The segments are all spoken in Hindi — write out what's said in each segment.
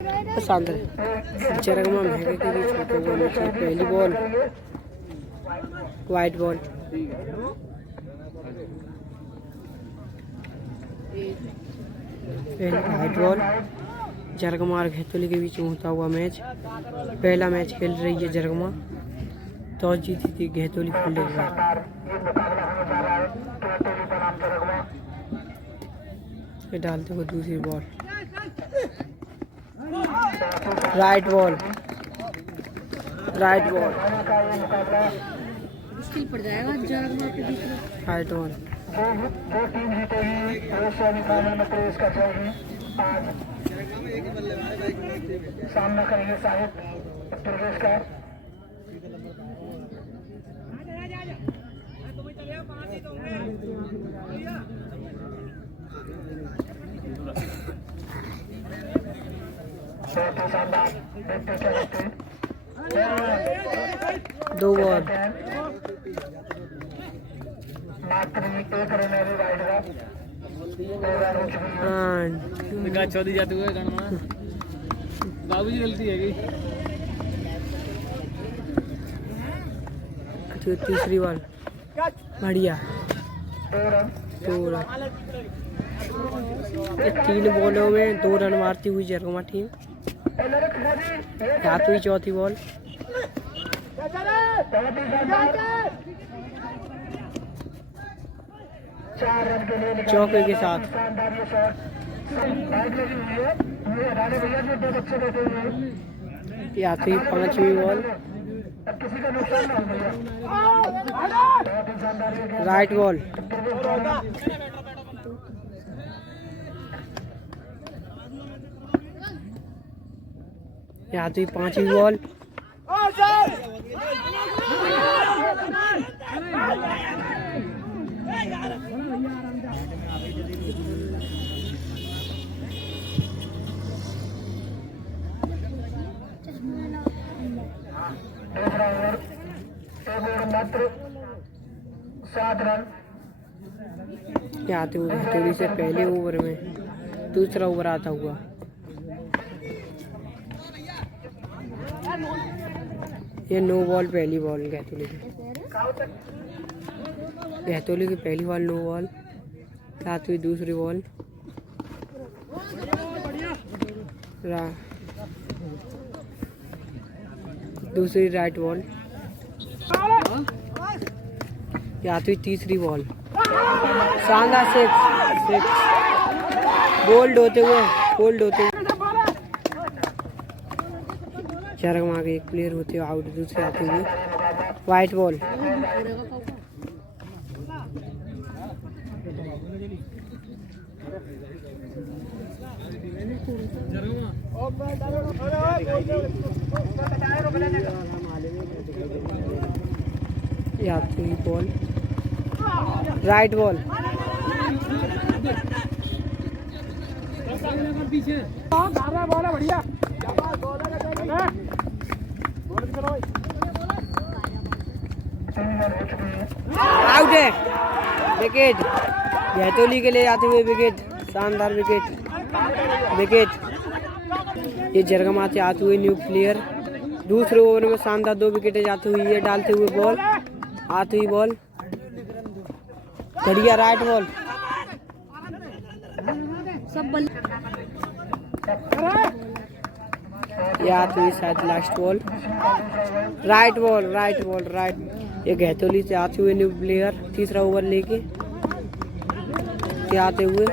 शानदार जरगमा महंगे के बीच होता हुआ मैच है। पहली बॉल वाइट बॉल, पहली वाइट बॉल। जरगमा और घेतोली के बीच में होता हुआ मैच। पहला मैच खेल रही है जरगमा। टॉस जीती थी घेतोली फील्डिंग पर। डालते हुए दूसरी ball, right ball, right ball, मुश्किल पड़ जाएगा जरगमा के बीच में। Right ball. जो टीम जीतेगी वो सेमीफाइनल में प्रवेश कर जाएगी। आज सामना करेंगे साहिब प्रवेश का। दो बॉल, चौधरी जाते हुए बाबू जी गलती है कि तीसरी बॉल बढ़िया। ये 3 बॉलों में 2 रन मारती हुई जरगमा टीम। या तो ही चौथी बॉल, चौके के साथ। या तो ही 5वीं बॉल, राइट बॉल, या तो ही 5वीं बॉल, मात्र 7 रन। आते हुए थोड़ी से पहले ओवर में दूसरा ओवर आता हुआ। ये 9 बॉल पहली बॉल गैतोली की। गैतोली की पहली बॉल 9 बॉल। साथ हुई दूसरी बॉल, दूसरी राइट बॉल। या तो तीसरी बॉल, शानदार सिक्स, बोल्ड होते हुए जरगमा के एक प्लेयर होते हुए आउट। दूसरे आते हुए वाइट बॉल, या तो बॉल, राइट बॉल, बढ़िया आउट है। विकेट घेतोली के लिए जाते हुए विकेट, शानदार विकेट। ये जरगमा से आते हुए न्यू प्लेयर। दूसरे ओवर में शानदार 2 विकेटें जाती हुई है। डालते हुए बॉल, आती हुई बॉल, बढ़िया राइट बॉल, या तो ये शायद last ball, right ball, right. ये घेतोली से आते हुए न्यू प्लेयर तीसरा ओवर लेके आते हुए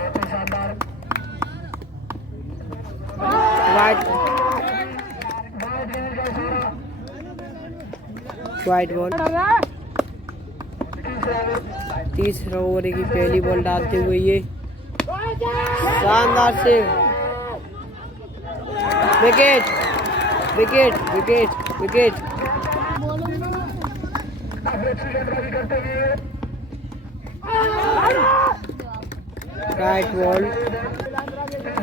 वाइट बॉल। तीसरा ओवर की पहली बॉल डालते हुए ये शानदार से विकेट। राइट बॉल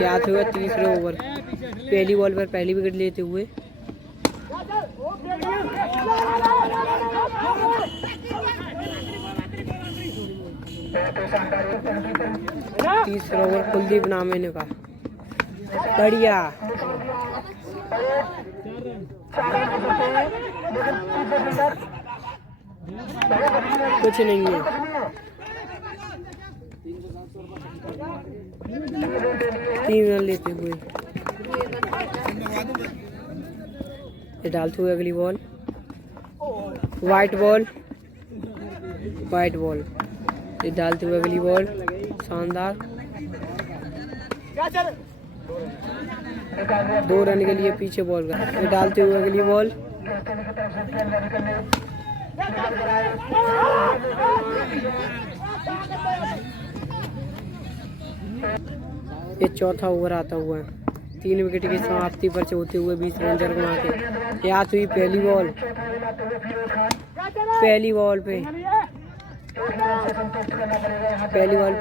जाते हुए तीसरे ओवर पहली बॉल पर पहली विकेट लेते हुए तीसरा ओवर कुलदीप नामे ने कहा बढ़िया। 4 रन हो सकते हैं, लेकिन पीछे फील्डर कुछ नहीं है। 3 रन लेते हुए ये डालते हुए अगली ball, white ball, white ball. ये डालते हुए अगली बॉल, शानदार। 2 रन के लिए पीछे बॉल का। ये डालते हुए अगली बॉल, ये चौथा ओवर आता हुआ है। 3 विकेट की समाप्ति पर से होते हुए 20 रन जरगमा के। यहाँ हुई पहली बॉल, पहली बॉल पे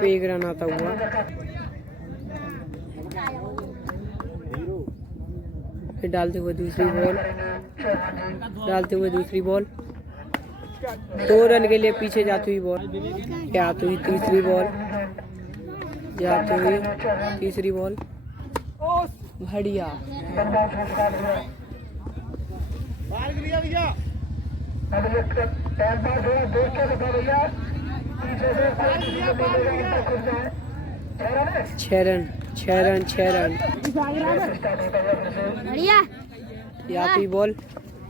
1 रन आता हुआ। फिर डालते हुए दूसरी बॉल, डालते हुए दूसरी बॉल, 2 रन के लिए पीछे जाती हुई बॉल। जाती हुई तीसरी बॉल, जाती हुई तीसरी बॉल, बढ़िया। छह रन, 6 रन, 6 रन। बढ़िया। या तो बॉल,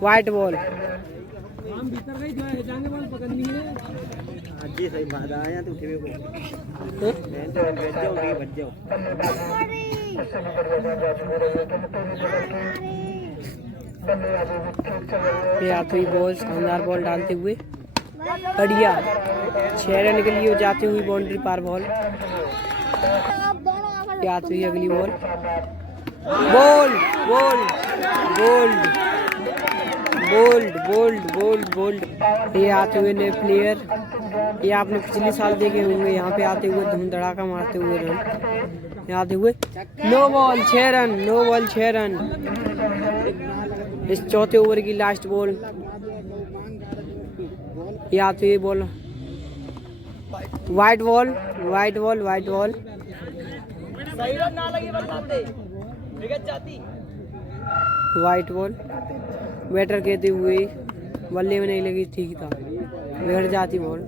वाइट बॉल। हम भीतर गई जो जाने बॉल पकड़नी है। जी सही बात आया तो उठे को मैं तो बैठ जाओ भी बच जाओ। या तो बॉल, शानदार बॉल डालते हुए, बढ़िया। 6 रन के लिए जाती हुई बाउंड्री पार बॉल। या तो अगली ball, bowled, bowled, bowled, bowled, bowled, bowled, bowled. ये आते हुए नए प्लेयर, ये आपने पिछले साल देखे होंगे। यहाँ पे आते हुए धूम धड़ाका मारते हुए रन। यहाँ आते हुए no ball, 6 run, no ball, 6 run. इस चौथे ओवर की लास्ट बॉल। ये आते हुए ball, white ball, white ball, white ball. White ball. Batter कहते हुए बल्ले में नहीं लगी, ठीक था, बिगड़ जाती बॉल।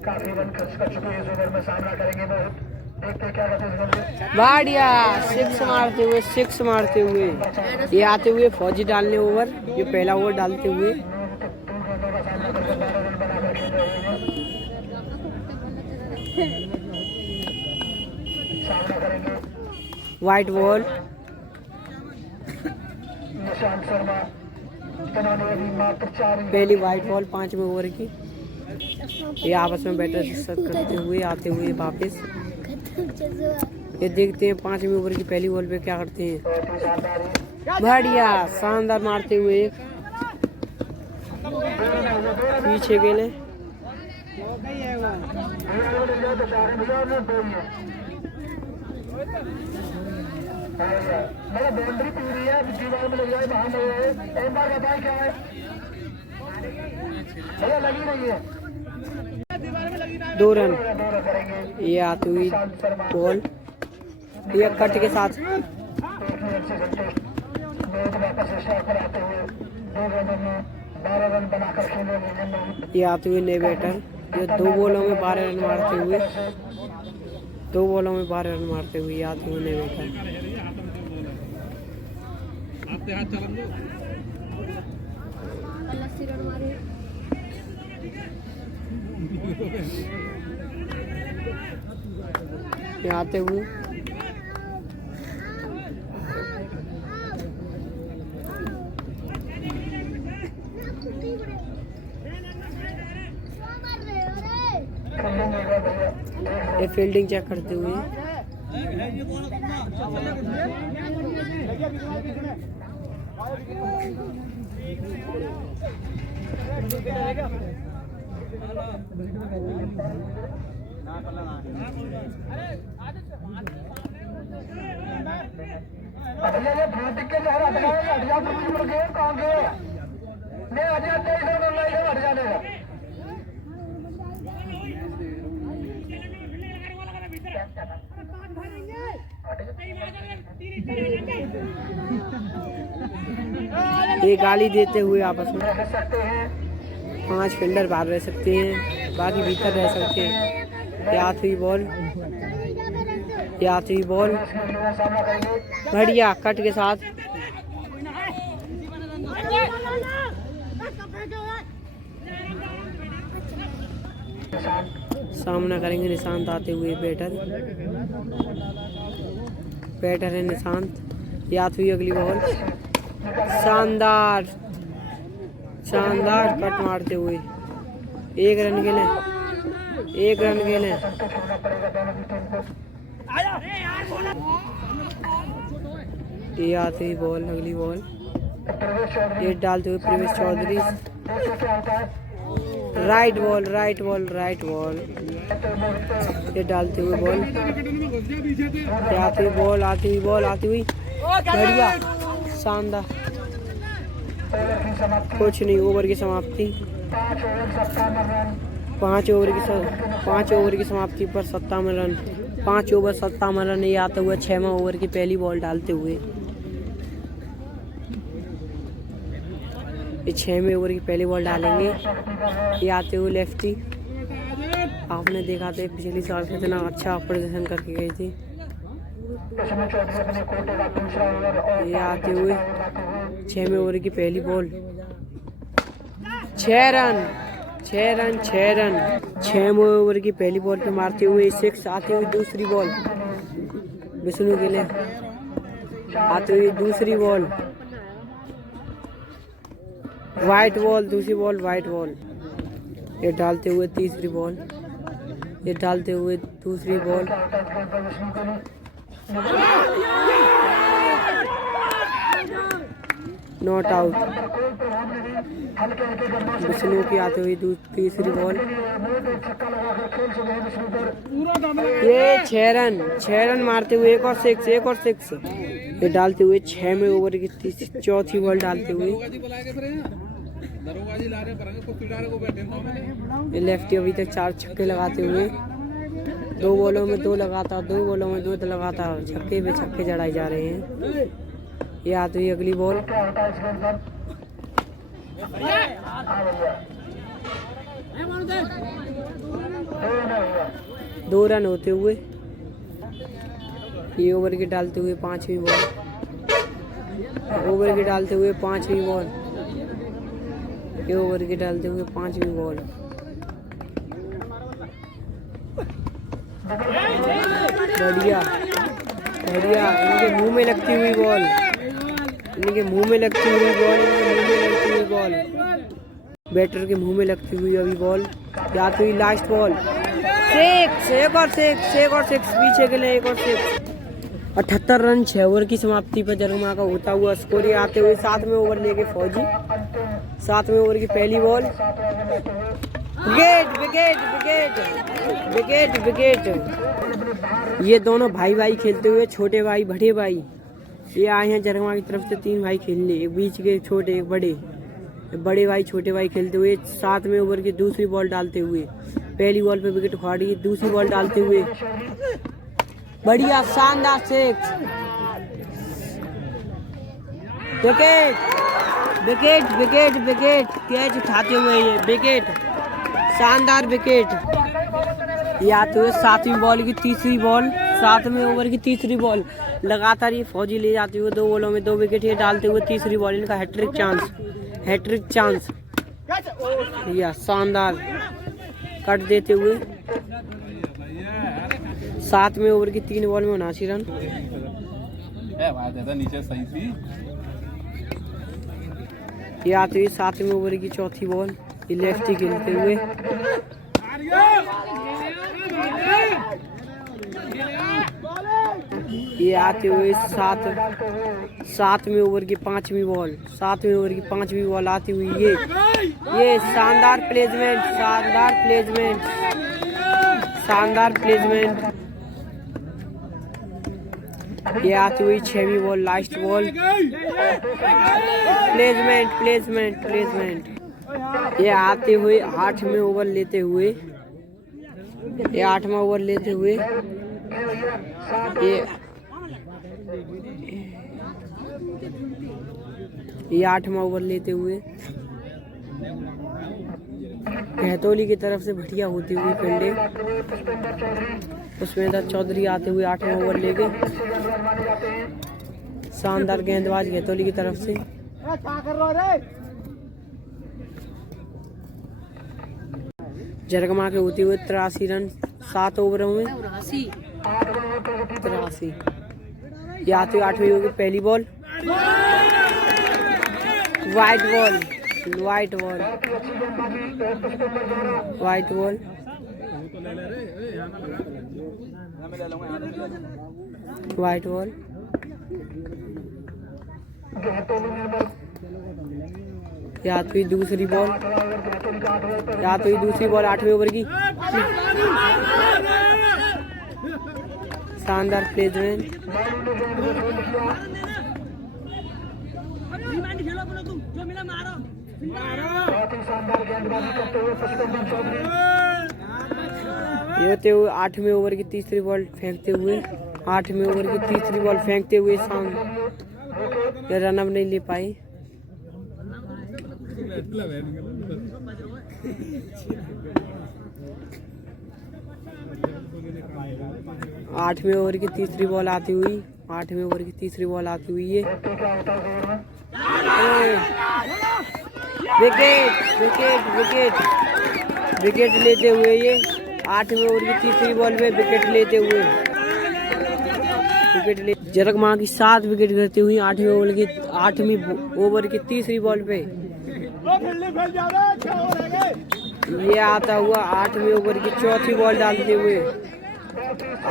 बढ़िया, 6 मारते हुए, 6 मारते हुए। ये आते हुए फौजी डालने ओवर, ये पहला ओवर डालते हुए। वाइट बॉल, पहली वाइट बॉल 5वें ओवर की। ये आपस में बैटर डिस्कस करते हुए आते हुए वापस। ये देखते हैं 5वें ओवर की पहली बॉल पे क्या करते हैं। बढ़िया, शानदार मारते हुए एक पीछे के लिए। मेरा बाउंड्री पूरी है, दीवार में लग जाए, वहां लग जाए। एक बार बताए क्या है भैया, लगी नहीं है। 2 रन। ये आती हुई बॉल, ये कट के साथ। ये आते हुए नए बैटर, ये 2 बॉलों में 12 रन मारते हुए, 2 बॉलों में 12 रन मारते हुए आते हुए नए बैटर। ये आते हुए ये फील्डिंग चेक करते हुए। भैया ये फ्लाटिक के जहर हट गए, हट जा मुड़ गए, कौन गए नहीं हट जा, 23 रन हट जाने का। ये गाली देते हुए आपस में रह सकते हैं 5 फील्डर बाहर रह सकते हैं, बाकी भीतर रह सकते हैं। ये आखिरी बॉल, ये आखिरी बॉल, सामना करेंगे बढ़िया कट के साथ। सामना करेंगे निशांत आते हुए बैटर है निशांत। याद हुई अगली बॉल, शानदार शानदार कट मारते हुए 1 रन के लिए, 1 रन के लिए। ये आती हुई बॉल, अगली बॉल, ये डालते हुए Pravesh Chaudhary. Right ball, right ball, right ball, ये डालते हुए बॉल, आती हुई बॉल, आती हुई बॉल, आती हुई बढ़िया शानदार। कुछ नहीं, ओवर की समाप्ति। 5 ओवर की समाप्ति पर 57 रन, 5 ओवर 57 रन। ये आता हुआ 6वां ओवर की पहली बॉल डालते हुए। ये 6वें ओवर की पहली बॉल डालेंगे। ये आते हुए लेफ्टी, आपने देखा था पिछली साल कितना अच्छा प्रदर्शन करके गई थी। ये आते हुए 6वें ओवर की पहली बॉल, 6 रन, 6 रन, 6 रन। 6वें ओवर की पहली बॉल पे मारते हुए 6। आती हुई दूसरी बॉल विष्णु के लिए, आती हुई दूसरी बॉल, वाइट बॉल, दूसरी बॉल वाइट बॉल। ये डालते हुए तीसरी बॉल, ये डालते हुए दूसरी बॉल, नॉट आउट। विष्णु की आते हुई तीसरी बॉल, ये 6 रन, 6 रन मारते हुए 1 और 6, 1 और 6। ये डालते हुए 6वें ओवर की चौथी बॉल डालते हुए। ये लेफ्टी अभी तक 4 छक्के लगाते हुए, 2 बॉलों में 2 लगातार, 2 बॉलों में 2 लगातार छक्के पे छक्के जड़ाए जा रहे हैं। ये आती हुई अगली बॉल, दो रन होते हुए। ये ओवर की डालते हुए 5वीं बॉल, ओवर की डालते हुए 5वीं बॉल, ये ओवर की डालते हुए 5वीं बॉल। बढ़िया बढ़िया, इनके मुंह में लगती हुई बॉल, इनके मुंह में लगती हुई बॉल, इनके मुंह में लगती हुई बॉल, बैटर के मुंह में लगती हुई अभी बॉल। याद हुई लास्ट बॉल, 6, 1 और 6, 1 और 6 पीछे के लिए 1 और 6। 78 रन 6 ओवर की समाप्ति पर जगमा का होता हुआ स्कोर। आते हुए 7वें ओवर लेके फौजी, 7वें ओवर की पहली ball, wicket wicket wicket wicket wicket. ये दोनों भाई भाई खेलते हुए, छोटे भाई बड़े भाई, ये आए हैं जरगमा की तरफ से 3 भाई खेलने, एक बीच के छोटे एक बड़े, बड़े भाई छोटे भाई खेलते हुए। 7वें ओवर की दूसरी बॉल डालते हुए, पहली बॉल पे विकेट उखाड़ी, दूसरी बॉल डालते हुए बढ़िया शानदार 6, wicket wicket wicket wicket, catch उठाते हुए ये विकेट, शानदार विकेट। ये आते हुए 7वीं बॉल की तीसरी बॉल, 7वें ओवर की तीसरी बॉल, लगातार ये फौजी ले जाते हुए 2 बॉलों में 2 विकेट। ये डालते हुए तीसरी बॉल, इनका हैट्रिक चांस, हैट्रिक चांस। या शानदार कट देते हुए 7वें ओवर की 3 बॉल में 79 रन। नीचे सही थी। ये आते हुए 7वें ओवर की चौथी बॉल, ये लेफ्टी खेलते हुए। ये आते हुए 7वें ओवर की 5वीं बॉल, 7वें ओवर की 5वीं बॉल आती हुई ये शानदार प्लेसमेंट, शानदार प्लेसमेंट, शानदार प्लेसमेंट। ये आती हुई 6वीं ball, last ball, placement placement placement. ये आते हुए 8वें ओवर लेते हुए, ये 8वां ओवर लेते हुए ये 8वां ओवर लेते हुए गहतौली की तरफ से बढ़िया होती हुई फील्डिंग। पुष्पेंद्र चौधरी आते हुए 8वां ओवर लेके। शानदार गेंदबाज गहतौली की तरफ से। जरगमा के होते हुए 83 रन 7 ओवरों में। 83। ये आते हुए 8वीं ओवर की पहली ball. White ball. White ball. White ball. White ball. या तो दूसरी बॉल। या तो दूसरी बॉल 8वें ओवर की। शानदार प्लेसमेंट। ये होते हुए 8वें ओवर की तीसरी बॉल फेंकते हुए। 8वें ओवर की तीसरी बॉल फेंकते हुए रनअप नहीं ले पाए। 8वें ओवर की तीसरी बॉल आती हुई। 8वें ओवर की तीसरी बॉल आती हुई ये विकेट विकेट विकेट विकेट लेते हुए ये 8वें ओवर की तीसरी बॉल में विकेट लेते हुए जरगमा की 7 विकेट गिरती हुई 8वीं ओवर की तीसरी बॉल पे। ये आता हुआ 8वीं ओवर की चौथी बॉल डालते हुए।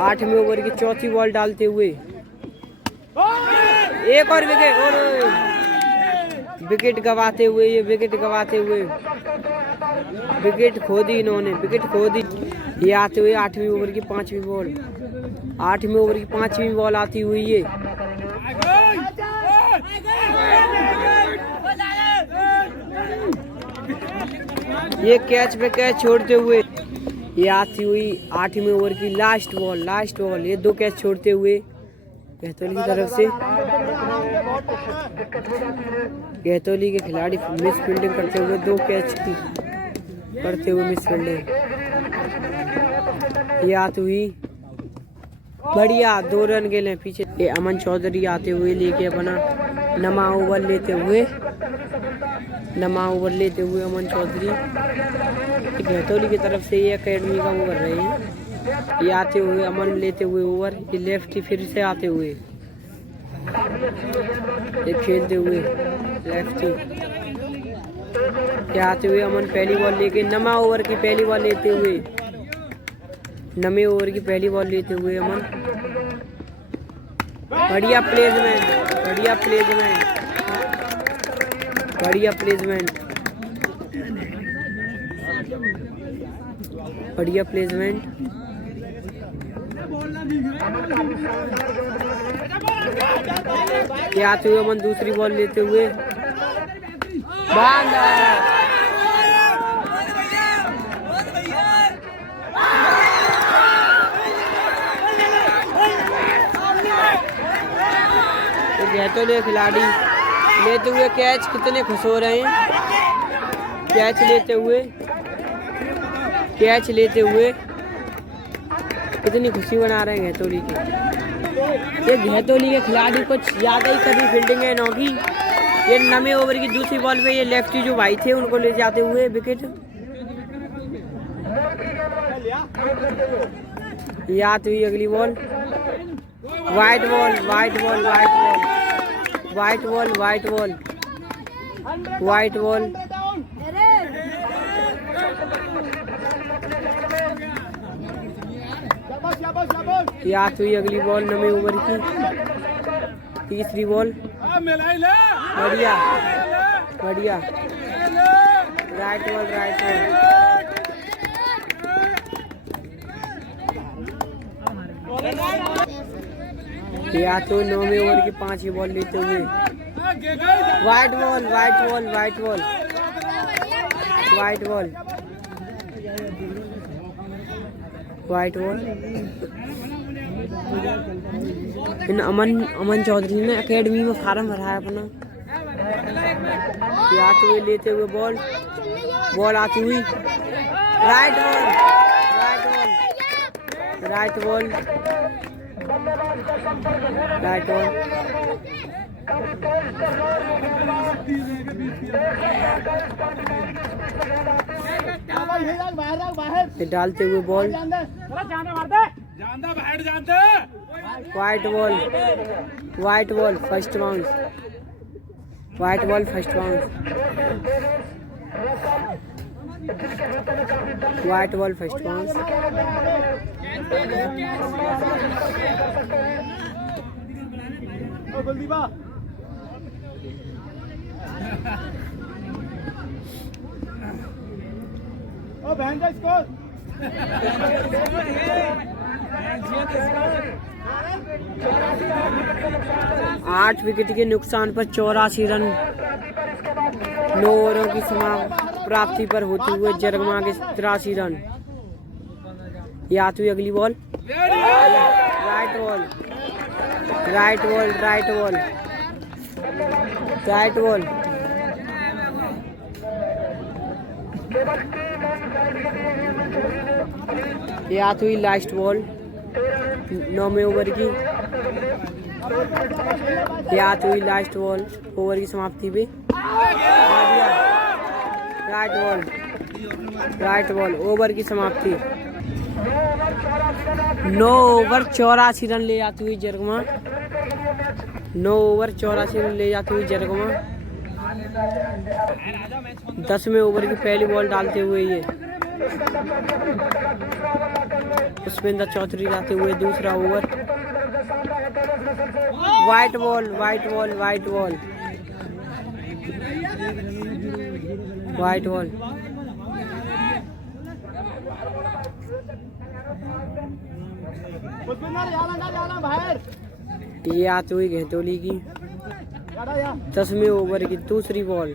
8वीं ओवर की चौथी बॉल डालते हुए एक और विकेट। और विकेट गवाते हुए ये विकेट गवाते हुए विकेट खो दी इन्होंने। विकेट खो दी। ये आते हुए 8वीं ओवर की 5वीं बॉल। 8वीं ओवर की 5वीं बॉल आती हुई ये कैच पे कैच छोड़ते हुए ये आती हुई 8वीं ओवर की लास्ट बॉल। लास्ट बॉल ये 2 कैच छोड़ते हुए गहतौली की तरफ से। गहतौली के खिलाड़ी मिस फील्डिंग करते हुए 2 कैच की करते हुए मिस फील्डिंग। ये आती हुई बढ़िया 2 रन गेले पीछे। ये अमन चौधरी आते हुए लेके अपना नमा ओवर लेते हुए अमन चौधरी गहतौली की तरफ से ये एकेडमी का ओवर रहे हैं। ये आते हुए अमन लेते हुए ओवर। ये लेफ्टी फिर से आते हुए ये खेलते हुए लेफ्टी। ये आते हुए अमन पहली बॉल लेके नमा ओवर की पहली बॉल लेते हुए 9वें ओवर की पहली बॉल लेते हुए अमन। बढ़िया प्लेसमेंट। बढ़िया प्लेसमेंट। बढ़िया प्लेसमेंट। बढ़िया प्लेसमेंट। ये आते हुए अमन दूसरी बॉल लेते हुए बांधा। गहतौली खिलाड़ी लेते हुए कैच कितने खुश हो रहे हैं। कैच लेते हुए कितनी खुशी बना रहे हैं गहतौली के। ये गहतौली के खिलाड़ी कुछ ज़्यादा ही कड़ी फील्डिंग है इनकी। ये 9वें ओवर की दूसरी बॉल पे ये लेफ्टी जो भाई थे उनको ले जाते हुए विकेट। ये आती हुई अगली ball. White ball. White ball. White ball. White ball. White ball. White ball. ये आती हुई अगली बॉल 9वें ओवर की तीसरी बॉल। बढ़िया बढ़िया। Right ball. Right ball. ये आते हुए 9वें ओवर की 5वीं बॉल लेते हुए wide ball. White ball. White ball. White ball. White ball. इन अमन चौधरी ने एकेडमी में फार्म भरा है अपना। ये आते हुए लेते हुए बॉल आती हुई राइट बॉल डालते हुए ball white ball first bounce आठ विकेट के नुकसान पर 84 रन 9 ओवरों की समाप्ति पर होते हुए जरगमा के 83 रन। ये आती हुई अगली बॉल राइट बॉल ये आती हुई लास्ट बॉल 9वें ओवर की। ये आती हुई लास्ट बॉल ओवर की समाप्ति पे राइट बॉल ओवर की समाप्ति 9 ओवर 84 रन ले जाती हुई जरगमा 10वें ओवर की पहली बॉल डालते हुए ये पुष्पेंद्र चौधरी लाते हुए दूसरा ओवर वाइट बॉल ये आती हुई घेतोली की 10वें ओवर की दूसरी बॉल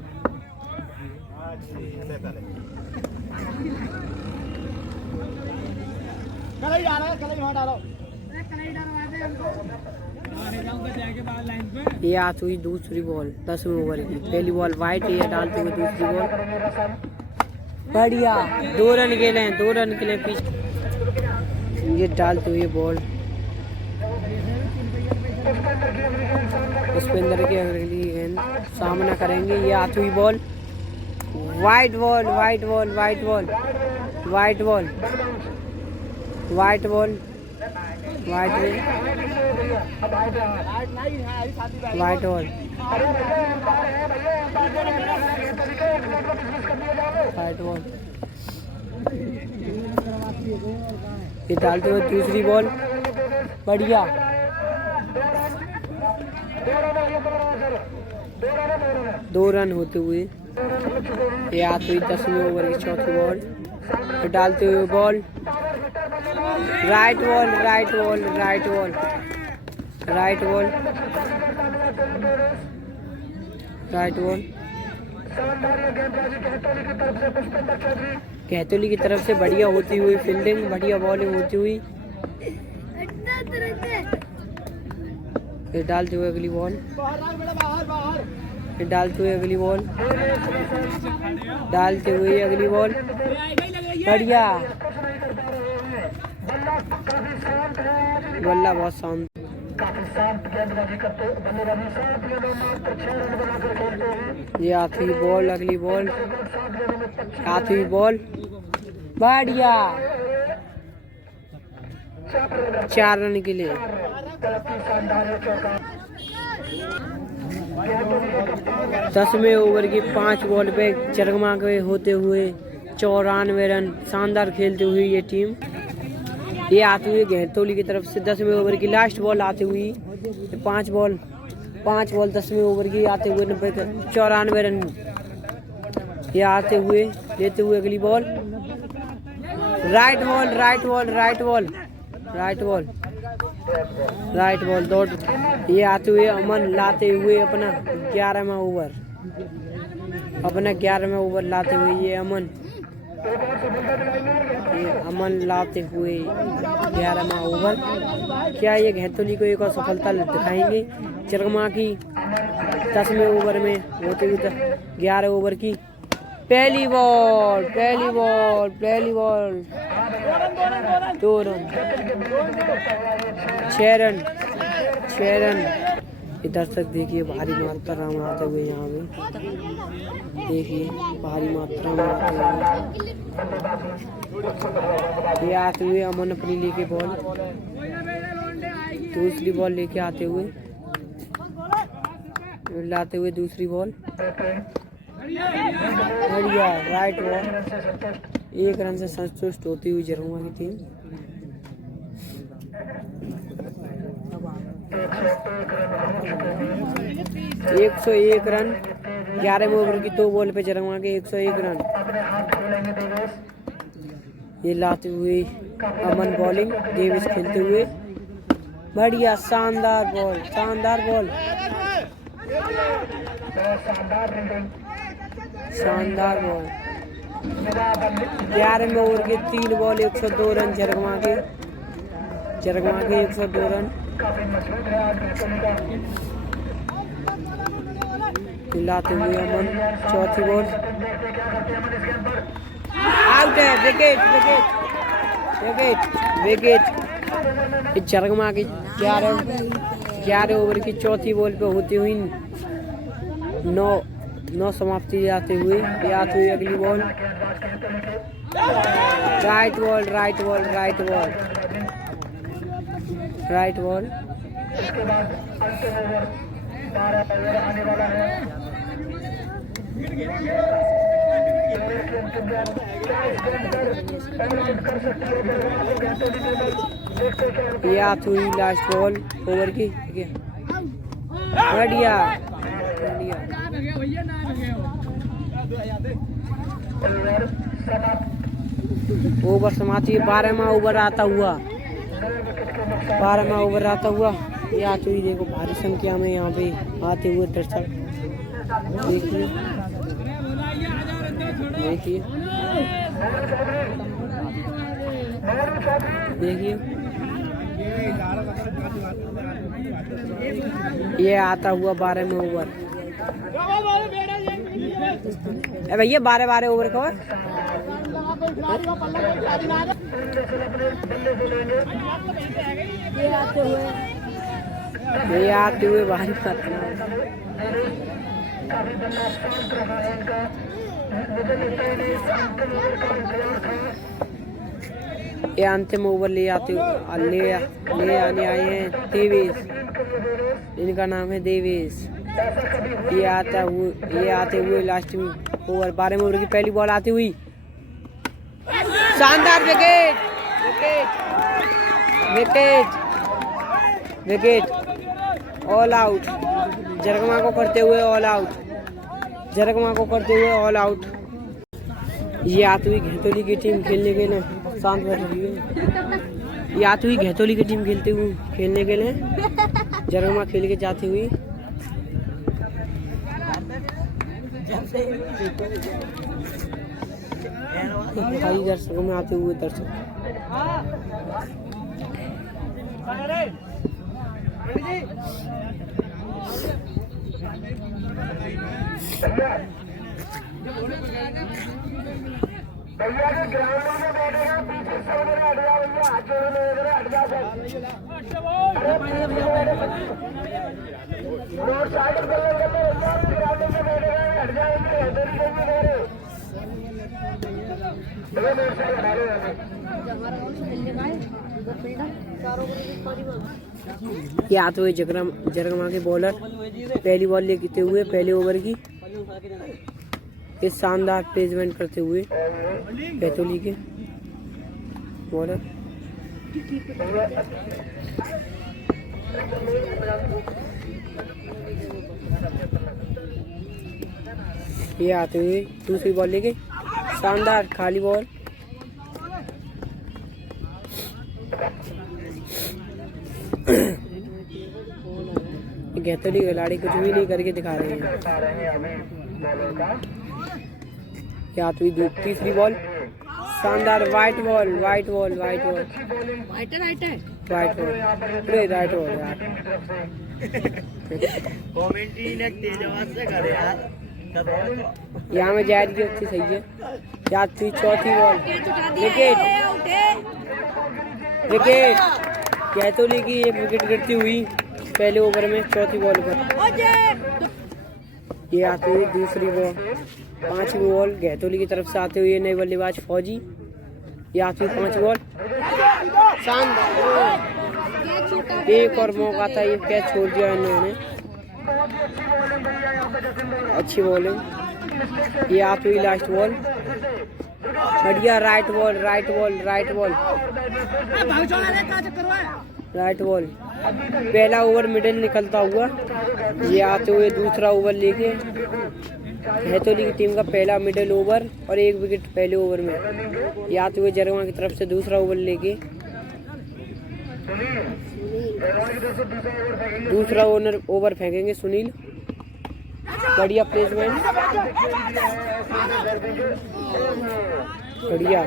ये आती हुई दूसरी बॉल 10वें ओवर की पहली बॉल वाइट ये डालते हुए दूसरी बॉल बढ़िया 2 रन के लिए पीछे ये डालते हुए बॉल पुष्पेंद्र की अगली गेंद सामना करेंगे। ये आती हुई बॉल वाइट बॉल ये डालते हुए दूसरी बॉल बढ़िया 2 रन होते हुए ये आती हुई 10वें ओवर की चौथी बॉल डालते हुए बॉल राइट बॉल कहतोली की तरफ से बढ़िया होती हुई फील्डिंग बढ़िया बॉलिंग होती हुई ये डालते हुए अगली बॉल बढ़िया बल्ला बहुत शांत ये आती हुई बॉल अगली बॉल बढ़िया 4 रन के लिए 10वें ओवर की 5 बॉल पे जरगमा के होते हुए 94 रन शानदार खेलते हुई ये टीम ये आती हुई घेतोली की तरफ से 10वें ओवर की लास्ट बॉल आती हुई 5 बॉल 10वें ओवर की आते हुए 94 रन ये आते हुए लेते हुए अगली बॉल राइट बॉल दौड़ ये आते हुए अमन लाते हुए अपना 11वां ओवर लाते हुए ये अमन ये अमन लाते हुए 11वां ओवर। क्या ये घेतोली को एक और सफलता दिखाएंगे? चरगमा की 10वें ओवर में होते हुए 11 ओवर की पहली बॉल 2 रन 6 रन। ये दर्शक देखिए भारी मात्रा में आते हुए यहाँ पे देखिए भारी मात्रा में आते हुए ये आते हुए अमन अपनी लेके बॉल दूसरी बॉल लेके आते हुए लाते हुए दूसरी बॉल बढ़िया राइट बॉल 1 रन से संतुष्ट होती हुई जरमुआ की टीम। 101 रन 11वें ओवर की 2 बॉल पे जरमुआ के 101 रन। ये लाते हुए अमन बॉलिंग डेविस खेलते हुए बढ़िया शानदार बॉल 11वें ओवर के 3 बॉल 102 रन जरगमा के 102 रन। लाते हुए अमन चौथी बॉल आउट है। विकेट जरगमा की 11 ओवर की चौथी बॉल पे होती हुई 9 समाप्ति जाते हुए आती हुई अगली बॉल राइट बॉल। इसके बाद अंतिम ओवर 12 ओवर आने वाला है। ये आती हुई लास्ट बॉल ओवर की बढ़िया ओवर समाप्ति 12वां ओवर आता हुआ ये आती हुई देखो भारी संख्या में यहाँ पे आते हुए दर्शक देखिए ये आता हुआ 12वां ओवर। भैया 12 ओवर का ये आते हुए भारी मात्रा ये अंतिम ओवर ले आने आए हैं देवेश। इनका नाम है देवेश। ये आते हुए लास्ट में ओवर 12वें ओवर की पहली बॉल आती हुई शानदार विकेट ऑल आउट जरगमा को करते हुए ऑल आउट। ये आती हुई घेतोली की टीम खेलने के लिए शांत बैठ रही है। ये आती हुई घेतोली की टीम खेलने के लिए जरगमा खेल के जाती हुई भाई दर्शकों में आते हुए दर्शक भैया के ग्राउंड में बैठेगा पीछे से उधर हट जाओ भैया आगे उधर हट जाओ रोड साइड पे ग्राउंड में बैठेगा हट जाएंगे इधर ही भैया मेरे से हटा लो ये आते हुए जरगमा के बॉलर पहली बॉल लेते हुए पहले ओवर की इस शानदार प्लेसमेंट करते हुए घेतोली के बॉलर ये आते हुए दूसरी बॉल लेके शानदार खाली बॉल घेतोली खिलाड़ी कुछ भी नहीं करके दिखा रहे हैं। या तो तीसरी बॉल शानदार white ball white ball white ball white है राइट है वाइट बॉल अरे राइट बॉल यार कमेंट्री ने तेज आवाज से करे यार। यहाँ में जा रही अच्छी सही है यार। थी चौथी बॉल विकेट विकेट गैतोली की एक विकेट गिरती हुई पहले ओवर में चौथी बॉल पर। ये आती हुई दूसरी बॉल पांचवी बॉल गैतोली की तरफ से आते हुए नए बल्लेबाज फौजी। ये आती हुई 5 बॉल शानदार एक और मौका था ये कैच छोड़ दिया इन्होंने। अच्छी बॉलिंग। ये आती हुई लास्ट बॉल बढ़िया right ball right ball right ball right ball. पहला ओवर मिडिल निकलता हुआ ये आते हुए दूसरा ओवर लेके गैतोली की टीम का पहला मिडिल ओवर और 1 विकेट पहले ओवर में। ये आते हुए जरवा की तरफ से दूसरा ओवर लेके दूसरा ओवर फेंकेंगे सुनील। बढ़िया प्लेसमेंट बढ़िया।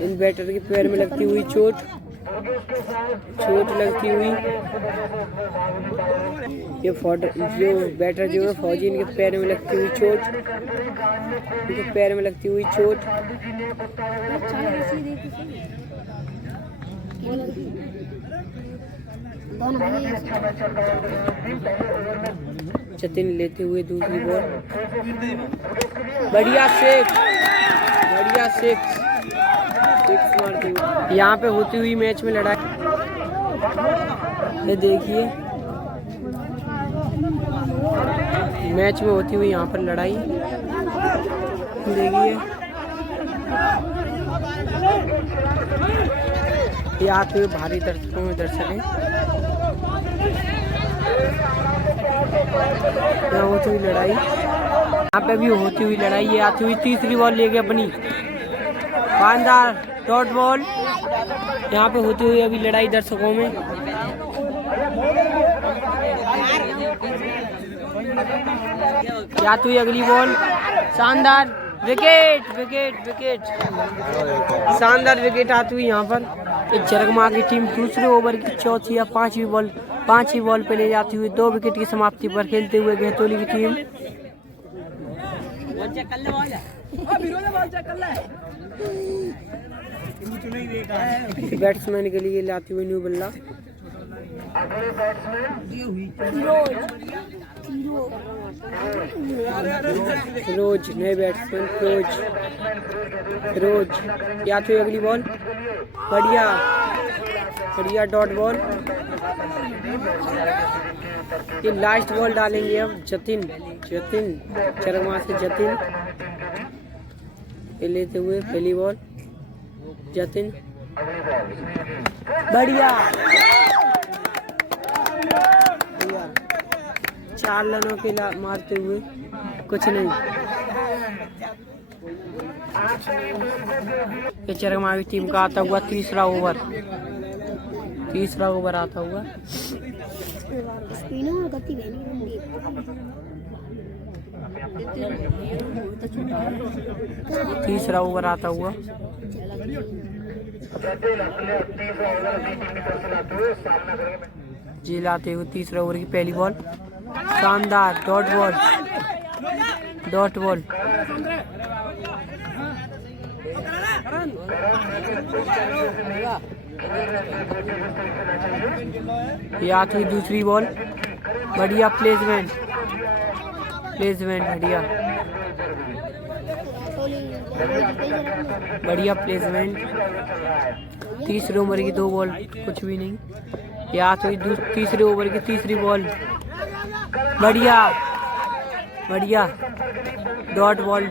इन बैटर के पैर में लगती हुई चोट लगती हुई। ये जो बैटर जो है फौजी इनके पैर में लगती हुई चोट इनके पैर में लगती हुई चोट। जतिन लेते हुए दूसरी बॉल बढ़िया सिक्स मारती हुई। यहाँ पे होती हुई मैच में लड़ाई ये देखिए मैच में होती हुई यहाँ पर लड़ाई देखिए। ये आते हुए भारी दर्शकों में दर्शक हैं। यहाँ होती हुई लड़ाई यहाँ पे भी होती हुई लड़ाई। ये आती हुई तीसरी बॉल लेके अपनी शानदार डॉट बॉल। यहाँ पे होती हुई अभी लड़ाई दर्शकों में। आती हुई अगली बॉल शानदार विकेट शानदार विकेट आती हुई यहाँ पर। एक जरगमा की टीम दूसरे ओवर की चौथी या पांचवी बॉल पे ले जाती हुई 2 विकेट की समाप्ति पर खेलते हुए गैतोली की टीम। बैट्समैन के लिए लाती हुई न्यू बल्ला रोज नए बैट्समैन रोज या तो अगली बॉल बढ़िया डॉट बॉल। ये लास्ट बॉल डालेंगे अब जतिन चरमा से जतिन ये लेते हुए पहली बॉल जतिन बढ़िया 4 रनों के मारते हुए कुछ नहीं। ये चरमा की टीम का आता हुआ तीसरा ओवर आता हुआ। तीसरा ओवर आता हुआ। जी लाते हुए तीसरा ओवर की पहली बॉल शानदार डॉट बॉल या तो दूसरी बॉल बढ़िया प्लेसमेंट बढ़िया प्लेसमेंट। तीसरे ओवर की 2 बॉल कुछ भी नहीं। या तो तीसरे ओवर की तीसरी बॉल बढ़िया डॉट बॉल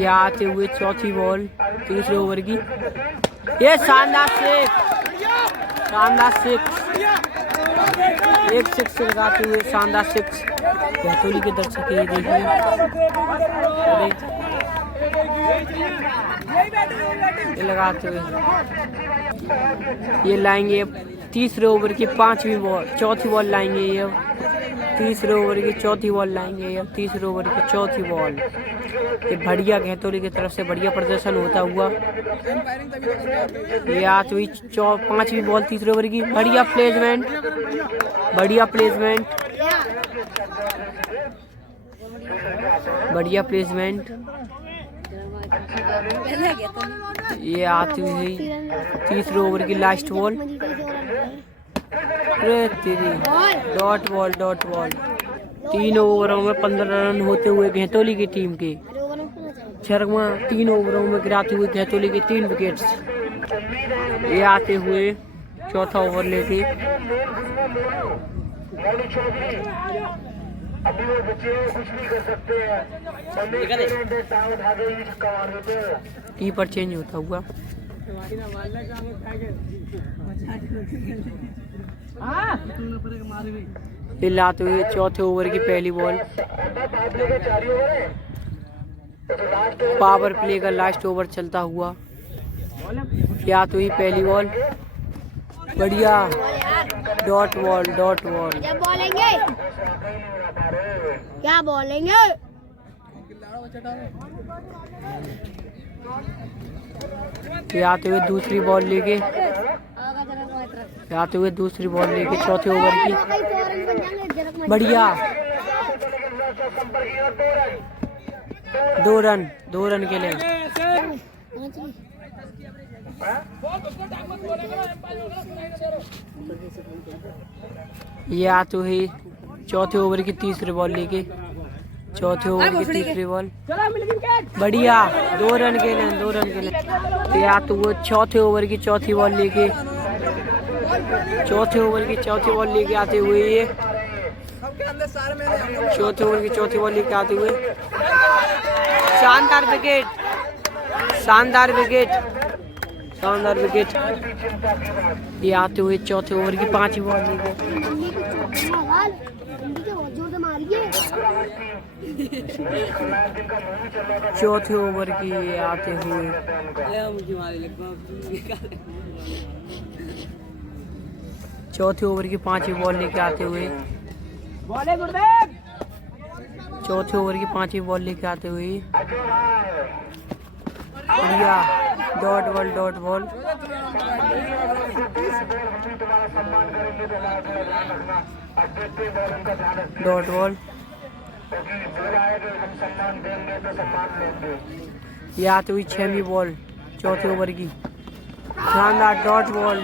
या आते हुए चौथी बॉल तीसरे ओवर की। ये शानदार एक सिक्स लगाते हुए शानदार 6। गैतोली के दर्शक ये देखिए ये लगाते हुए ये लाएंगे अब तीसरे ओवर की चौथी बॉल लाएंगे ये अब तीसरे ओवर की चौथी बॉल लाएंगे ये अब तीसरे ओवर की चौथी बॉल। ये बढ़िया गहतौली की तरफ से बढ़िया प्रदर्शन होता हुआ ये आज हुई 5वीं बॉल तीसरे ओवर की। बढ़िया प्लेसमेंट ये आती हुई तीसरे ओवर की लास्ट बॉल। डॉट बॉल 3 ओवरों में 15 रन होते हुए गहतौली की टीम के। शर्मा 3 ओवरों में गिराते हुए गहतौली के 3 विकेट्स। ये आते हुए चौथा ओवर लेके अभी वो बच्चे कुछ नहीं कर सकते हैं। कीपर चेंज होता हुआ ये लाते हुए चौथे ओवर की पहली बॉल। पावर प्ले का लास्ट ओवर चलता हुआ ये आती हुई पहली बॉल। बढ़िया डॉट बॉल क्या बोलेंगे ये आते हुए दूसरी बॉल लेके चौथे ओवर की। बढ़िया 2 रन के लिए। ये आते हुए चौथे ओवर की तीसरी बॉल लेके बढ़िया 2 रन के लिए। ये आते हुए चौथे ओवर की चौथी बॉल लेके आते हुए ये चौथे ओवर की चौथी बॉल लेके आते हुए शानदार विकेट। ये आते हुए चौथे ओवर की 5वीं बॉल लेके चौथे ओवर की आते हुए चौथे ओवर की 5वीं बॉल लेके आते हुए बढ़िया डॉट बॉल। ये आते हुई 6वीं बॉल चौथे ओवर की। शानदार डॉट बॉल।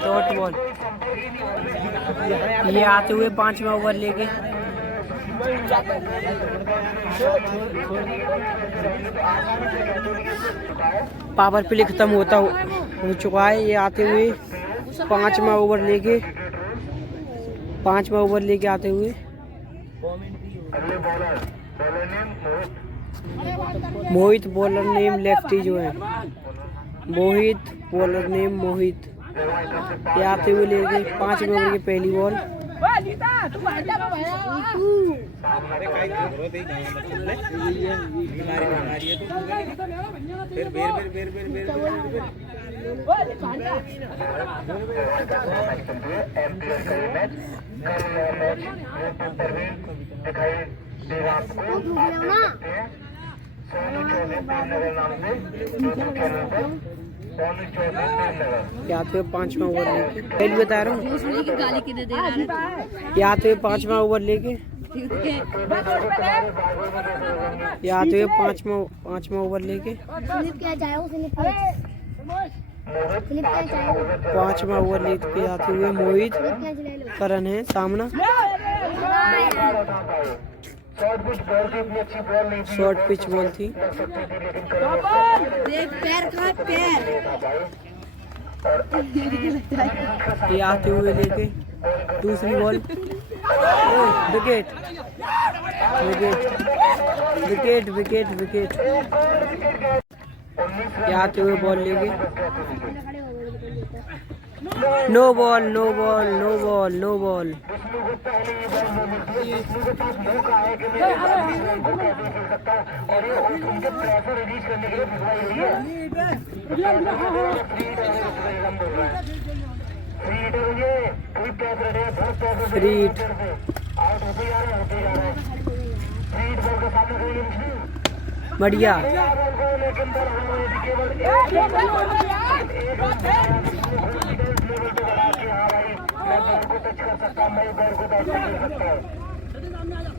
ये आते हुए 5वां ओवर लेके पावर प्ले खत्म हो चुका है। ये आते हुए 5वां ओवर लेके आते हुए मोहित बॉलर नेम लेफ्टी जो है मोहित। ये आते हुए लेके 5वें ओवर की पहली बॉल। यहाँ पे 5वां ओवर लेके पहले बता रहा हूँ। यहाँ पे 5वां ओवर लेके यहाँ पे 5वां ओवर लेके 5वां ओवर लेके आते हुए मोहित करण है सामना। शॉर्ट पिच बॉल थी। ये आते हुए लेके दूसरी बॉल। विकेट। ये आते हुए बॉल लेके no ball no ball no ball no ball. Vishnu को पहले ये बॉल नहीं मिलती है। विष्णु के पास मौका है कि मैं को कैसे खेल सकता हूँ और ये उनके प्रेशर रिलीज करने के लिए भिजवाई हुई है। फ्री हिटर ये कोई प्रेशर है, बहुत प्रेशर फ्री हिट। आउट होते जा रहे हैं। फ्री हिट बॉल का सामना करेंगे विष्णु। बढ़िया। बॉल को लेकिन बॉल केवल एक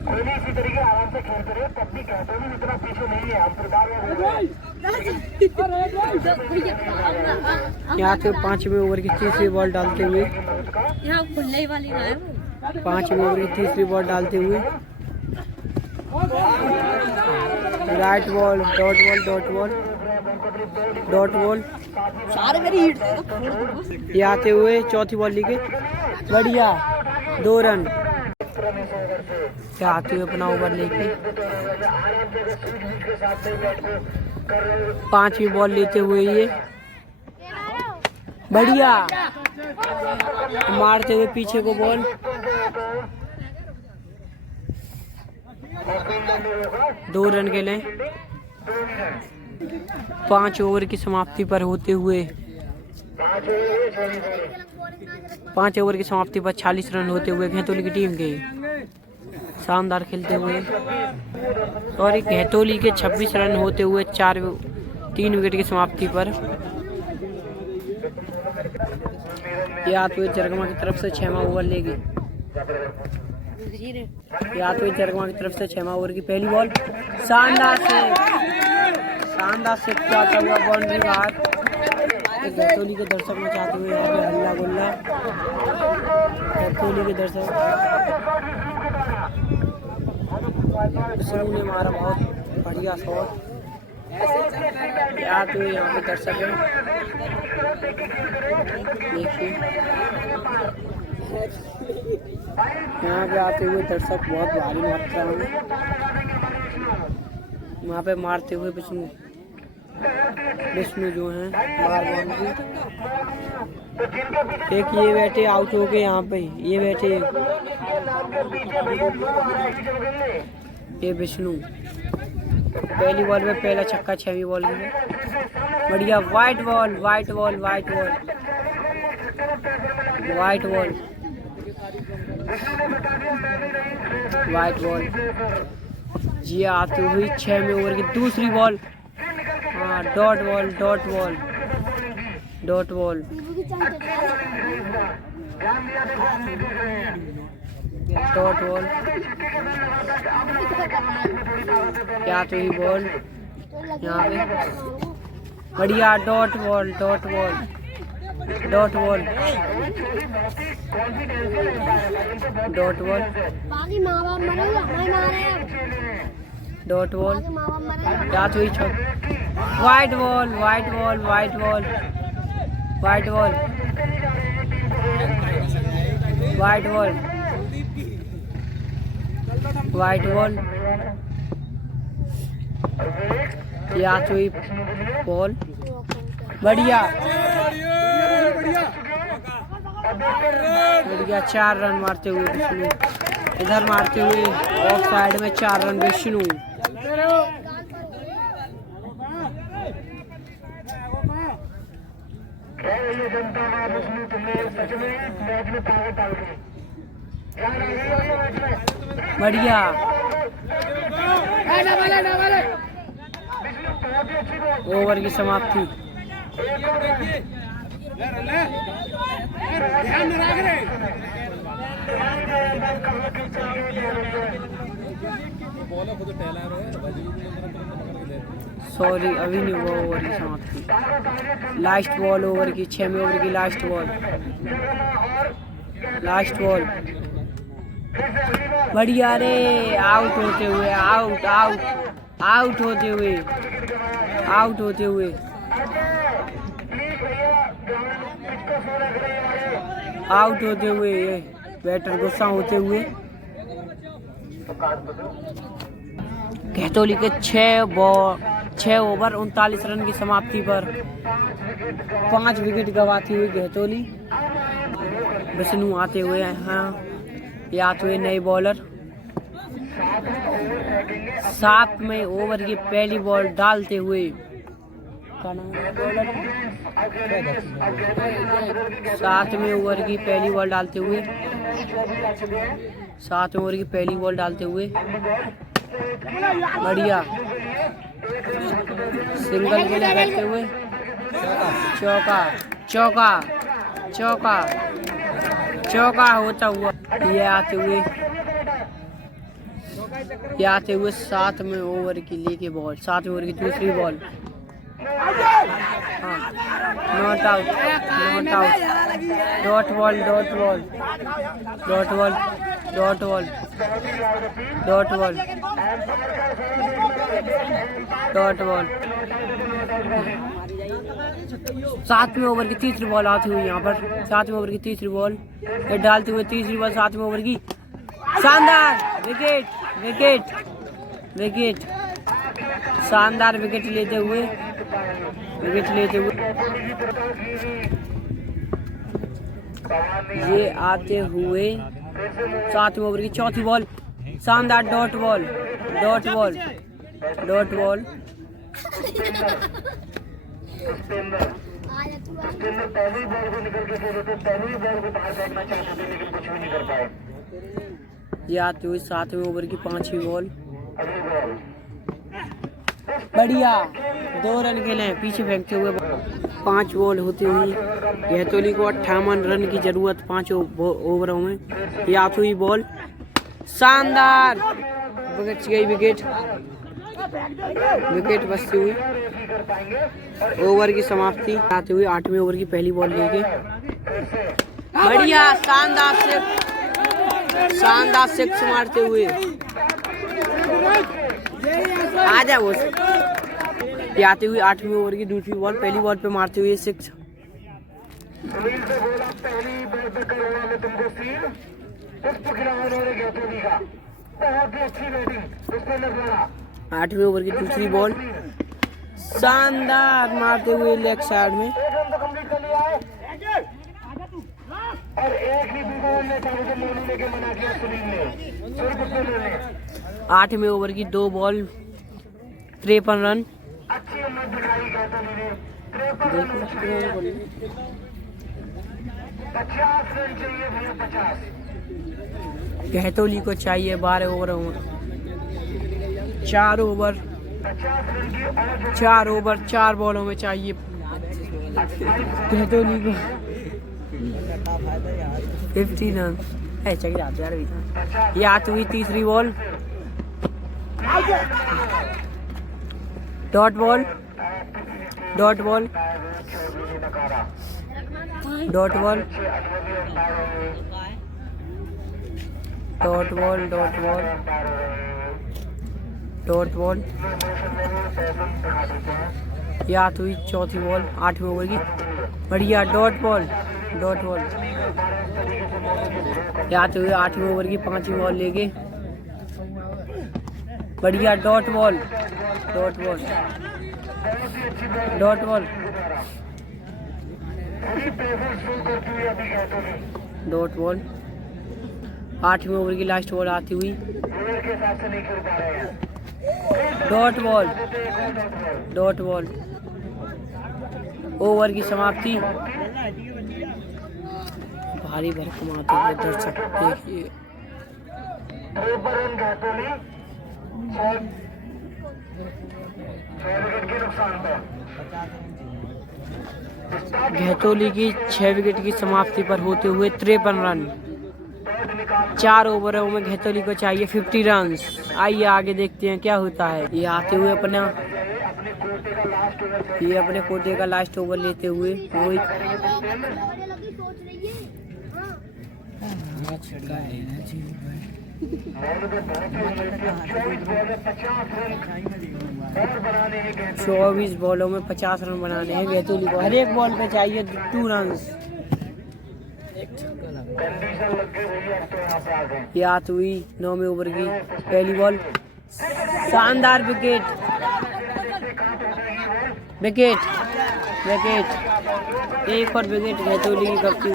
कोई नहीं, इसी तरीके आराम से खेलते रहे, तब भी कहते हैं इतना पीछे नहीं है हम। यहाँ के 5वें ओवर की तीसरी बॉल डालते हुए, यहाँ खुलने वाली ना है वो। 5वें ओवर की तीसरी बॉल डालते हुए right ball dot ball dot ball dot ball. सारे मेरी हिट ये आते हुए चौथी बॉल लेके बढ़िया 2 रन। क्या आते हुए अपना ओवर लेके 5वीं बॉल लेते हुए ये बढ़िया मारते हुए पीछे को बॉल। 2 रन के लिए 5 ओवर की समाप्ति पर होते हुए 5 ओवर की समाप्ति पर 40 रन होते हुए घैतोली की टीम के शानदार खेलते हुए और घैतोली के 26 रन होते हुए 3 विकेट की समाप्ति पर याद हुए जरगमा की तरफ से 6वां ओवर लेगी। याद हुए जरगमा की तरफ से 6वां ओवर की पहली बॉल शानदार से जाता हुआ बाउंड्री बाहर। घैतोली के दर्शक में चाहते हुए यहाँ पे हल्ला गुल्ला। घैतोली के दर्शक ने मारा बहुत बढ़िया शॉट। यहाँ पे दर्शक है देखिए, यहाँ पे आते हुए दर्शक बहुत भारी मात्रा में वहाँ पे मारते हुए विष्णु जो है बार बाउंड्री। एक ये बैठे आउट हो गए, यहाँ पे ये बैठे ये विष्णु। पहली बॉल में पहला छक्का 6वीं बॉल में बढ़िया wide ball white ball white ball white ball white ball. जी आती हुई 6वें ओवर की दूसरी बॉल। हाँ dot ball dot ball dot ball dot ball. क्या तो ही बॉल यहाँ पे बढ़िया dot ball dot ball dot ball dot ball बाकी माँ बाप मरेगा, हमें मारे डॉट बॉल। बाकी माँ बाप मरेगा। क्या तो ही wide ball white ball white ball white ball white ball white ball. या तो ही बॉल बढ़िया बढ़िया 4 रन मारते हुए विष्णु। इधर मारते हुए ऑफ साइड में 4 रन विष्णु। बढ़िया ओवर की समाप्ति। सॉरी अभी नहीं हुआ ओवर की समाप्ति। लास्ट बॉल ओवर की 6वें ओवर की लास्ट बॉल बढ़िया रे आउट होते हुए आउट आउट आउट होते हुए आउट होते हुए ये बैटर गुस्सा होते हुए घैतोली के 6 ओवर 39 रन की समाप्ति पर 5 विकेट गंवाती हुई गहतोली। विष्णु आते हुए हैं, ये आते हुए नए बॉलर। 7वें ओवर की पहली बॉल डालते हुए 7वें ओवर की पहली बॉल डालते हुए 7वें ओवर की पहली बॉल डालते हुए बढ़िया सिंगल के लिए बैठते हुए चौका चौका चौका चौका होता हुआ ये आते हुए 7वें ओवर की लेके बॉल 7वें ओवर की दूसरी ball. Not out dot ball dot ball dot ball dot ball dot ball dot ball. 7वें ओवर की तीसरी बॉल आती हुई यहाँ पर 7वें ओवर की तीसरी बॉल डालते हुए तीसरी बॉल 7वें ओवर की शानदार विकेट विकेट विकेट शानदार विकेट लेते हुए ये आते हुए 7वें ओवर की चौथी बॉल शानदार dot ball dot ball dot ball. पहली बॉल को निकल के खेले थे, पहली बॉल को बाहर फेंकना चाहते थे लेकिन कुछ भी नहीं कर पाए। ये आते हुए 7वें ओवर की 5वीं बॉल बढ़िया 2 रन के लिए पीछे फेंकते हुए 5 बॉल होती हुई गहतोली को 58 रन की जरूरत 5 ओवरों में। ये आती हुई बॉल शानदार बच गई विकेट विकेट बचती हुई ओवर की समाप्ति आते हुए 8वें ओवर की पहली बॉल लेके बढ़िया शानदार सिक्स मारते हुए आ जा वो आते हुए 8वें ओवर की दूसरी बॉल पहली बॉल पे मारते हुए 6। आठवें ओवर की दूसरी बॉल शानदार मारते हुए लेग साइड में। और एक ही लेके मना किया सुनील ने। 8वें ओवर की 2 बॉल 53 रन। अच्छी उम्मीद दिखाई गहतोली ने 53 रन 50 रन चाहिए भैया 50। गहतोली को चाहिए 12 ओवरों में 4 ओवर 4 बॉलों में चाहिए गहतोली को 50 रन। ये आती हुई तीसरी ball dot ball dot ball dot ball dot ball dot ball dot ball. ये आती हुई चौथी बॉल 8वें ओवर की बढ़िया डॉट बॉल डॉट बॉल। ये आते हुए 8वें ओवर की 5वीं बॉल लेके बढ़िया dot ball dot ball dot ball dot ball. 8वें ओवर की लास्ट बॉल आती हुई dot ball dot ball. Over की समाप्ति भारी भरकम आते हुए दर्शक देखिए गहतोली की 6 विकेट की समाप्ति पर होते हुए 53 रन। 4 ओवरों में गहतोली को चाहिए 50 रन। आइए आगे देखते हैं क्या होता है। ये आते हुए अपने कोटे का लास्ट ओवर लेते हुए रोहित 24 बॉलों में 50 रन बनाने हैं गहतोली को। हर एक बॉल पे चाहिए 2 रन। ये आती हुई 9वें ओवर की पहली बॉल शानदार विकेट विकेट विकेट, एक और विकेट गहतौली की कप्ती।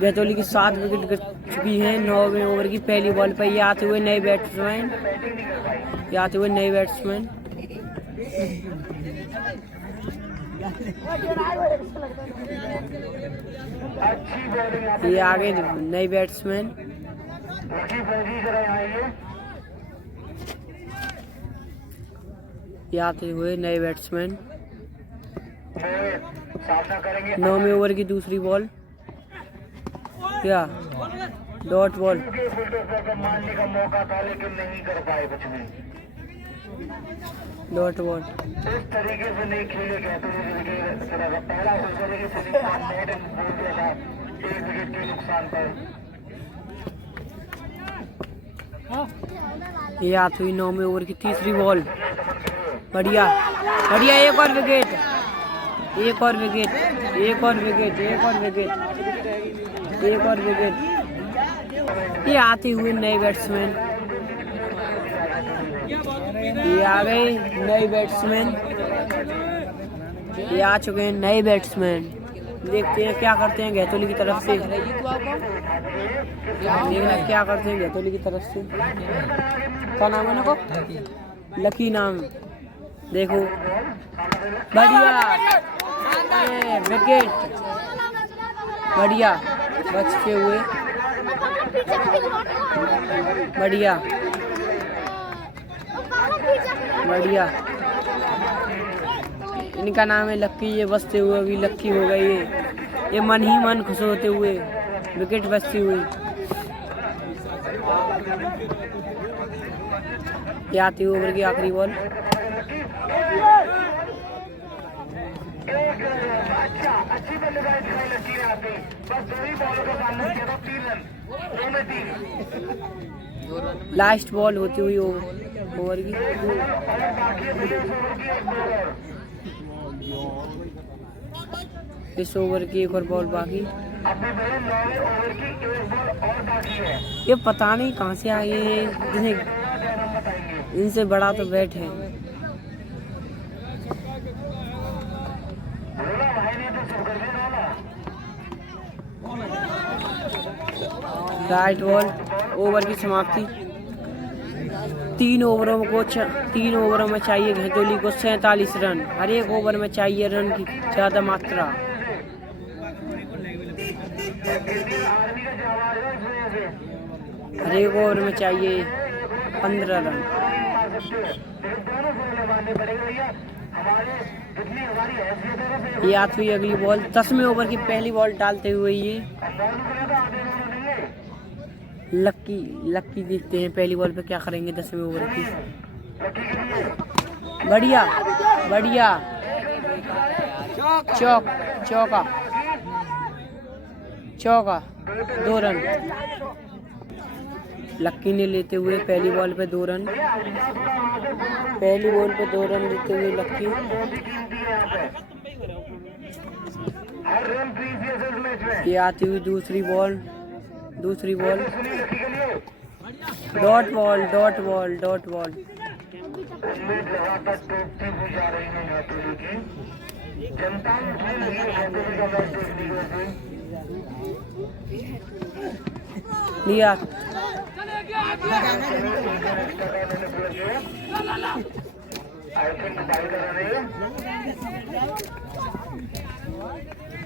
गहतौली की 7 विकेट गिर चुकी है 9वें ओवर की पहली बॉल पर। ये आते हुए नए बैट्समैन, ये आगे नए बैट्समैन। ये आते हुए नए बैट्समैन। 9वें ओवर की दूसरी बॉल, क्या डॉट बॉल। मारने का मौका था लेकिन नहीं कर पाए कुछ भी। डॉट बॉल इस तरीके से नहीं खेले गए तो पहला ओवर की फिनिश था 1 विकेट के नुकसान पर। ये आती हुई 9वें ओवर की तीसरी बॉल। बढ़िया बढ़िया, एक और विकेट, एक और विकेट, एक और विकेट, एक और विकेट, एक और विकेट। ये आते हुए नए बैट्समैन, ये आ गए नए बैट्समैन। ये आ चुके हैं नए बैट्समैन। देखते हैं क्या करते हैं गहतौली की तरफ से। देखना क्या करते हैं गहतौली की तरफ से। क्या नाम है ना को? लकी नाम। देखो बढ़िया विकेट, बढ़िया बचते हुए, बढ़िया बढ़िया। इनका नाम है लक्की। ये बचते हुए अभी लक्की हो गई है। ये मन ही मन खुश होते हुए विकेट बचती हुई। ये आती हुई ओवर की आखिरी बॉल। अच्छी बल्लेबाजी दिखाई लकी ने आती, बस 2 ही बॉलों का सामना किया था, 3 रन, 2 में 3। लास्ट बॉल होती हुई ओवर की। और बाकी है 23 ओवर की 1 बॉलर। इस ओवर की एक और बॉल बाकी। अभी मेरे 9वें ओवर की 1 बॉल और बाकी है। ये पता नहीं कहाँ से आए हैं, जिन्हें इनसे बड़ा तो बैट है। राइट बॉल, ओवर की समाप्ति। 3 ओवरों में चाहिए गहतौली को 47 रन। हर एक ओवर में चाहिए रन की ज्यादा मात्रा। हर एक ओवर में चाहिए 15 रन। ये आती हुई अगली बॉल। 10वें ओवर की पहली बॉल डालते हुए ये लक्की देखते हैं पहली बॉल पे क्या करेंगे 10वें ओवर की। बढ़िया बढ़िया, चौका 2 रन। लक्की ने लेते हुए पहली बॉल पे 2 रन। पहली बॉल पे 2 रन लेते हुए लक्की। ये आती हुई दूसरी बॉल। Dot ball. उम्मीद लगातार टूटती हुई जा रही है गहतौली की। जनता में उठने लगी है गहतौली का मैच देखने के लिए। लिया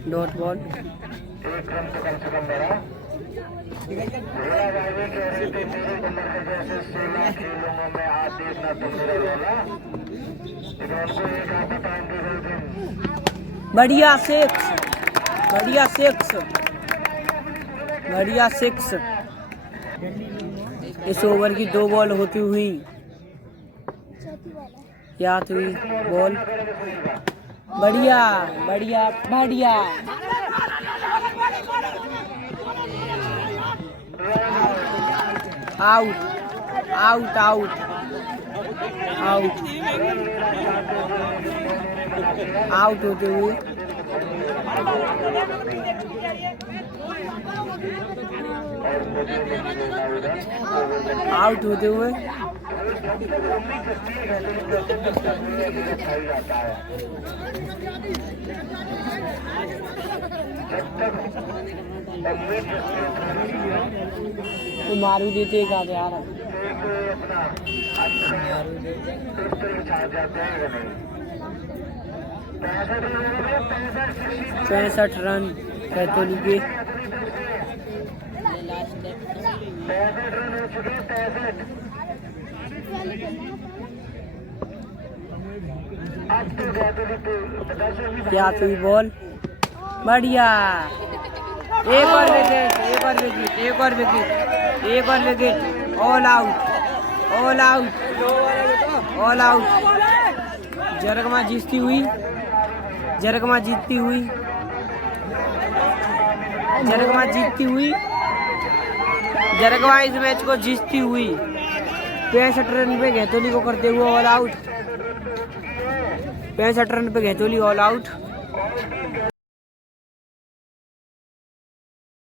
डॉट बॉल। 1 रन तो कम से कम बड़ा। मेरी उम्र के जैसे 16 खेलूंगा मैं, आज देखना तुम मेरा रोला। लेकिन उनको एक आता टाइम दे रहे थे। बढ़िया सिक्स। इस ओवर की 2 बॉल होती हुई याद हुई बॉल। बढ़िया आउट होते हुए आउट होते हुए तो मारू देते का यार 65 रन कैथोलिक के। 65 रन हो चुके हैं 65। अब तो कैथोलिक क्या हुई बॉल बढ़िया। एक और विकेट, एक और विकेट, एक और विकेट, एक और wicket. All out, all out, all out. Jargama जीतती हुई, जरगमा जीतती हुई, जरगमा जीतती हुई, जरगमा इस मैच को जीतती हुई 65 रन पे गैतोली को करते हुए ऑल आउट। 65 रन पे गैतोली ऑल आउट।